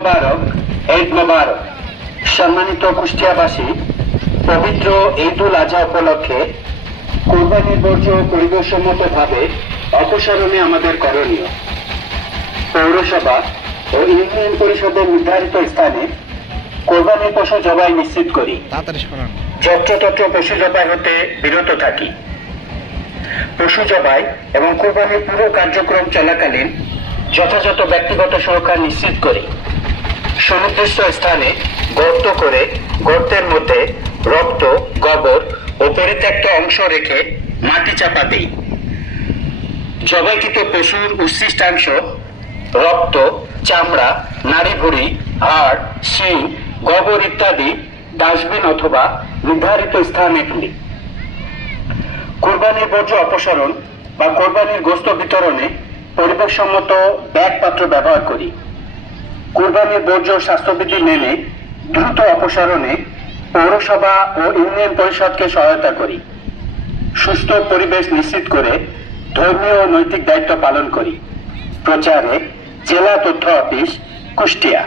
মোবারক, ঈদ মোবারক। সম্মানিত কুষ্টিয়াবাসী, পবিত্র ঈদুল আজহা উপলক্ষে কোরবানির বর্জ্য পরিবেশসম্মতভাবে অপসারণে আমাদের করণীয়। পৌরসভা ও ইউনিয়ন পরিষদের নির্ধারিত স্থানে কোরবানির পশু জবাই নিশ্চিত করি। যত্রতত্র পশু জবাই হতে বিরত থাকি। পশু জবাই এবং কোরবানির পুরো কার্যক্রম চলাকালীন যথাযথ ব্যক্তিগত সুরক্ষা নিশ্চিত করি। সুনির্দিষ্ট স্থানে গর্ত করে গর্তের মধ্যে রক্ত, গোবর ও পরিত্যক্ত অংশ রেখে মাটি চাপা দিই। জবাইকৃত পশুর উচ্ছিষ্টাংশ, রক্ত, চামড়া, নাড়িভুড়ি, হাড়, শিং, গোবর ইত্যাদি ডাস্টবিন অথবা নির্ধারিত স্থানে ফেলি। কোরবানির বর্জ্য অপসারণ বা কোরবানির গোশত বিতরণে পরিবেশসম্মত ব্যাগ পাত্র ব্যবহার করি। কোরবানির বর্জ্য স্বাস্থ্যবিধি মেনে দ্রুত অপসারণে পৌরসভা ও ইউনিয়ন পরিষদকে সহায়তা করি। সুস্থ পরিবেশ নিশ্চিত করে ধর্মীয় ও নৈতিক দায়িত্ব পালন করি। প্রচারে জেলা তথ্য অফিস, কুষ্টিয়া।